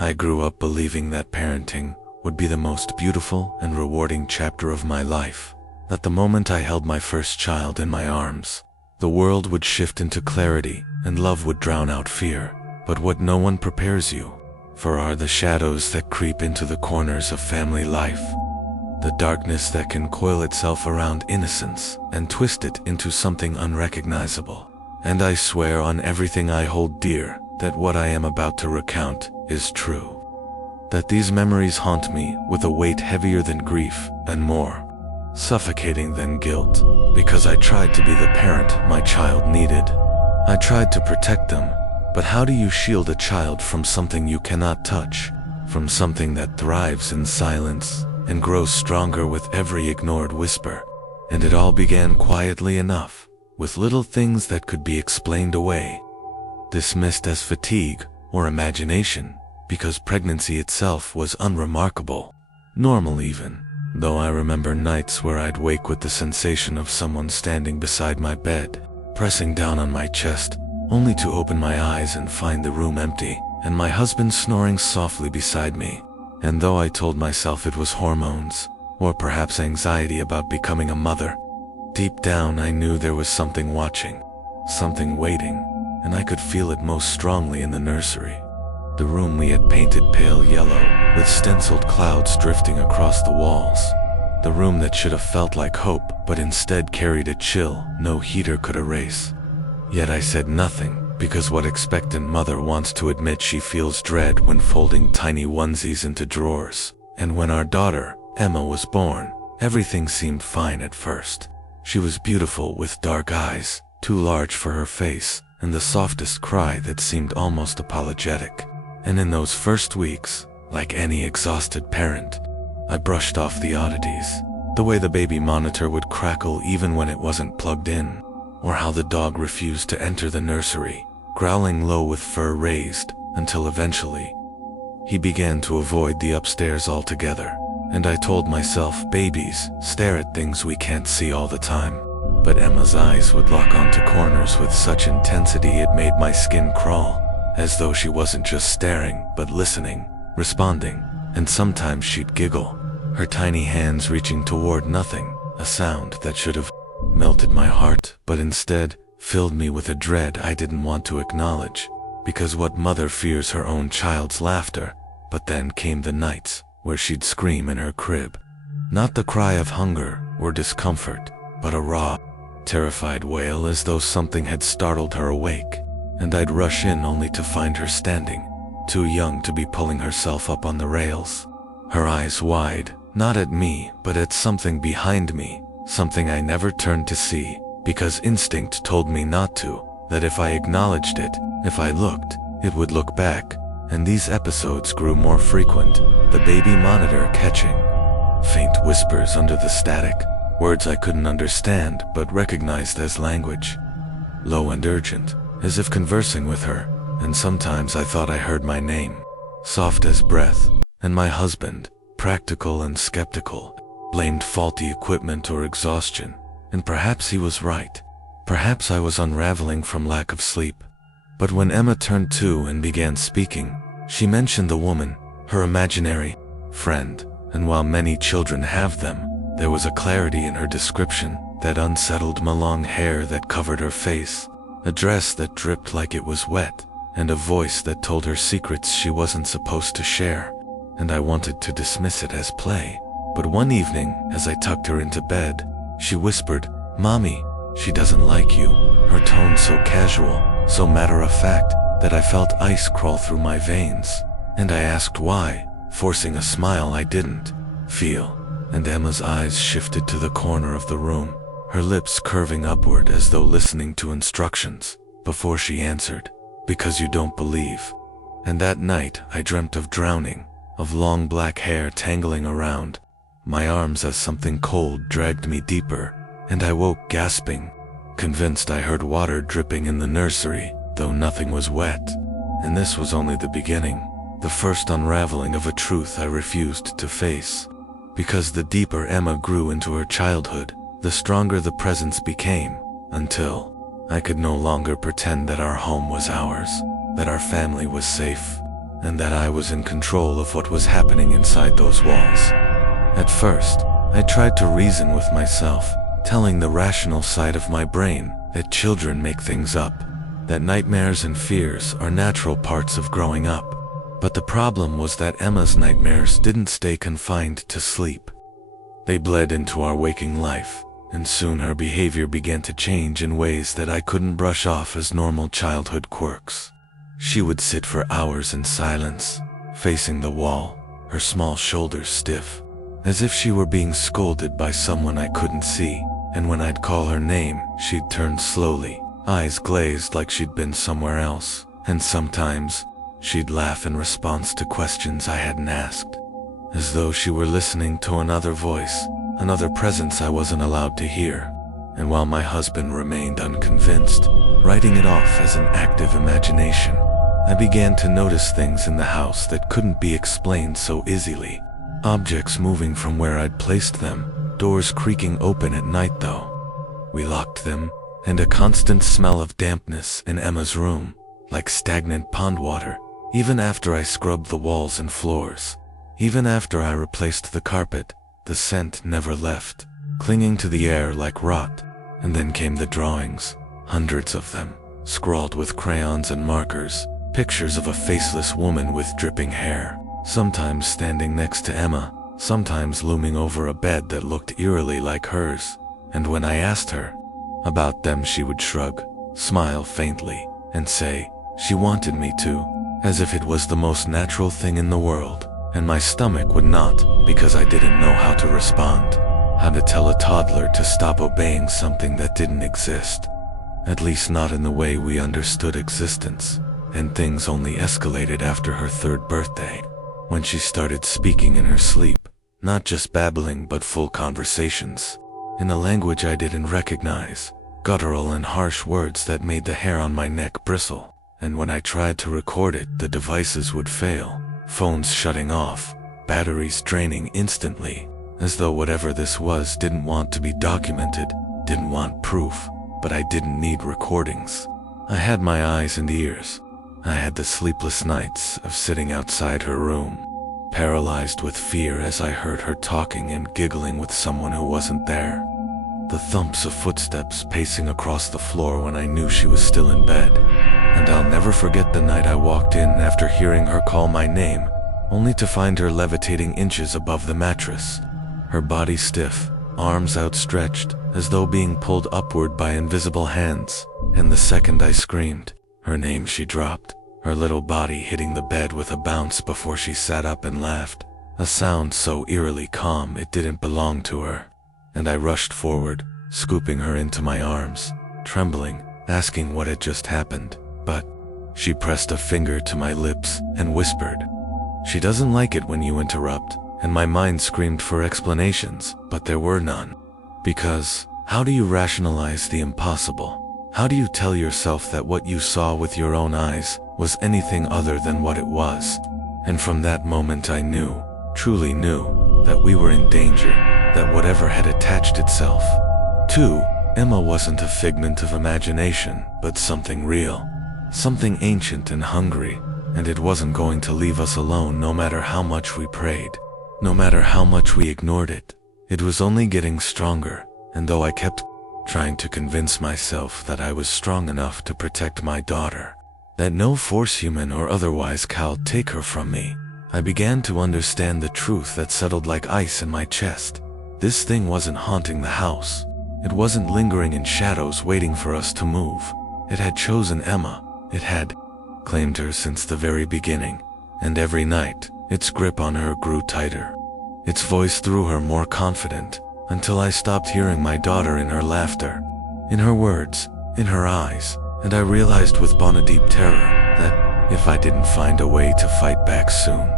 I grew up believing that parenting would be the most beautiful and rewarding chapter of my life. That the moment I held my first child in my arms, the world would shift into clarity and love would drown out fear. But what no one prepares you for are the shadows that creep into the corners of family life. The darkness that can coil itself around innocence and twist it into something unrecognizable. And I swear on everything I hold dear that what I am about to recount is true. That these memories haunt me with a weight heavier than grief and more suffocating than guilt, because I tried to be the parent my child needed. I tried to protect them, but how do you shield a child from something you cannot touch, from something that thrives in silence and grows stronger with every ignored whisper? And it all began quietly enough, with little things that could be explained away, dismissed as fatigue or imagination, because pregnancy itself was unremarkable, normal even. Though I remember nights where I'd wake with the sensation of someone standing beside my bed, pressing down on my chest, only to open my eyes and find the room empty, and my husband snoring softly beside me. And though I told myself it was hormones, or perhaps anxiety about becoming a mother, deep down I knew there was something watching, something waiting, and I could feel it most strongly in the nursery. The room we had painted pale yellow, with stenciled clouds drifting across the walls. The room that should have felt like hope, but instead carried a chill no heater could erase. Yet I said nothing, because what expectant mother wants to admit she feels dread when folding tiny onesies into drawers? And when our daughter, Emma, was born, everything seemed fine at first. She was beautiful with dark eyes, too large for her face, and the softest cry that seemed almost apologetic. And in those first weeks, like any exhausted parent, I brushed off the oddities. The way the baby monitor would crackle even when it wasn't plugged in, or how the dog refused to enter the nursery, growling low with fur raised, until eventually, he began to avoid the upstairs altogether. And I told myself, babies stare at things we can't see all the time. But Emma's eyes would lock onto corners with such intensity it made my skin crawl, as though she wasn't just staring, but listening, responding. And sometimes she'd giggle, her tiny hands reaching toward nothing, a sound that should have melted my heart, but instead filled me with a dread I didn't want to acknowledge. Because what mother fears her own child's laughter? But then came the nights where she'd scream in her crib. Not the cry of hunger or discomfort, but a raw, terrified wail as though something had startled her awake. And I'd rush in only to find her standing, too young to be pulling herself up on the rails. Her eyes wide, not at me, but at something behind me, something I never turned to see, because instinct told me not to, that if I acknowledged it, if I looked, it would look back. And these episodes grew more frequent, the baby monitor catching faint whispers under the static, words I couldn't understand but recognized as language, low and urgent, as if conversing with her. And sometimes I thought I heard my name, soft as breath, and my husband, practical and skeptical, blamed faulty equipment or exhaustion. And perhaps he was right. Perhaps I was unraveling from lack of sleep. But when Emma turned 2 and began speaking, she mentioned the woman, her imaginary friend, and while many children have them, there was a clarity in her description, that unsettled long hair that covered her face, a dress that dripped like it was wet, and a voice that told her secrets she wasn't supposed to share. And I wanted to dismiss it as play. But one evening, as I tucked her into bed, she whispered, "Mommy, she doesn't like you," her tone so casual, so matter-of-fact, that I felt ice crawl through my veins. And I asked why, forcing a smile I didn't feel. And Emma's eyes shifted to the corner of the room, her lips curving upward as though listening to instructions, before she answered, "Because you don't believe." And that night I dreamt of drowning, of long black hair tangling around my arms as something cold dragged me deeper, and I woke gasping, convinced I heard water dripping in the nursery, though nothing was wet. And this was only the beginning, the first unraveling of a truth I refused to face. Because the deeper Emma grew into her childhood, the stronger the presence became, until I could no longer pretend that our home was ours, that our family was safe. and that I was in control of what was happening inside those walls. At first, I tried to reason with myself, telling the rational side of my brain that children make things up, that nightmares and fears are natural parts of growing up. But the problem was that Emma's nightmares didn't stay confined to sleep. They bled into our waking life, and soon her behavior began to change in ways that I couldn't brush off as normal childhood quirks. She would sit for hours in silence, facing the wall, her small shoulders stiff, as if she were being scolded by someone I couldn't see, and when I'd call her name, she'd turn slowly, eyes glazed like she'd been somewhere else, and sometimes, she'd laugh in response to questions I hadn't asked, as though she were listening to another voice, another presence I wasn't allowed to hear. And while my husband remained unconvinced, writing it off as an active imagination, I began to notice things in the house that couldn't be explained so easily. Objects moving from where I'd placed them, doors creaking open at night though we locked them, and a constant smell of dampness in Emma's room, like stagnant pond water, even after I scrubbed the walls and floors. Even after I replaced the carpet, the scent never left, clinging to the air like rot. And then came the drawings, hundreds of them, scrawled with crayons and markers, pictures of a faceless woman with dripping hair, sometimes standing next to Emma, sometimes looming over a bed that looked eerily like hers. And when I asked her about them, she would shrug, smile faintly, and say she wanted me to, as if it was the most natural thing in the world. And my stomach would knot because I didn't know how to respond, how to tell a toddler to stop obeying something that didn't exist, at least not in the way we understood existence. And things only escalated after her third birthday, when she started speaking in her sleep, not just babbling but full conversations, in a language I didn't recognize, guttural and harsh words that made the hair on my neck bristle. And when I tried to record it, the devices would fail, phones shutting off, batteries draining instantly, as though whatever this was didn't want to be documented, didn't want proof. But I didn't need recordings. I had my eyes and ears. I had the sleepless nights of sitting outside her room, paralyzed with fear as I heard her talking and giggling with someone who wasn't there. The thumps of footsteps pacing across the floor when I knew she was still in bed. And I'll never forget the night I walked in after hearing her call my name, only to find her levitating inches above the mattress, her body stiff, arms outstretched, as though being pulled upward by invisible hands. And the second I screamed her name, she dropped, her little body hitting the bed with a bounce before she sat up and laughed, a sound so eerily calm it didn't belong to her. And I rushed forward, scooping her into my arms, trembling, asking what had just happened. But she pressed a finger to my lips and whispered, "She doesn't like it when you interrupt." And my mind screamed for explanations, but there were none. Because how do you rationalize the impossible? How do you tell yourself that what you saw with your own eyes was anything other than what it was? And from that moment I knew, truly knew, that we were in danger, that whatever had attached itself to Emma wasn't a figment of imagination, but something real. Something ancient and hungry, and it wasn't going to leave us alone no matter how much we prayed, no matter how much we ignored it. It was only getting stronger, and though I kept trying to convince myself that I was strong enough to protect my daughter, that no force, human or otherwise, could take her from me, I began to understand the truth that settled like ice in my chest. This thing wasn't haunting the house. It wasn't lingering in shadows waiting for us to move. It had chosen Emma. It had claimed her since the very beginning, and every night, its grip on her grew tighter. Its voice threw her more confident, until I stopped hearing my daughter in her laughter, in her words, in her eyes, and I realized with bonne-deep terror that if I didn't find a way to fight back soon,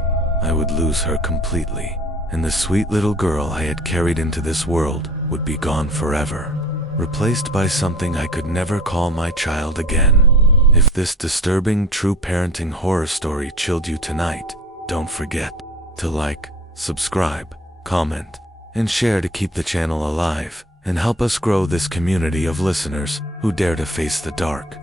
I would lose her completely, and the sweet little girl I had carried into this world would be gone forever, replaced by something I could never call my child again. If this disturbing true parenting horror story chilled you tonight, don't forget to like, subscribe, comment, and share to keep the channel alive and help us grow this community of listeners who dare to face the dark.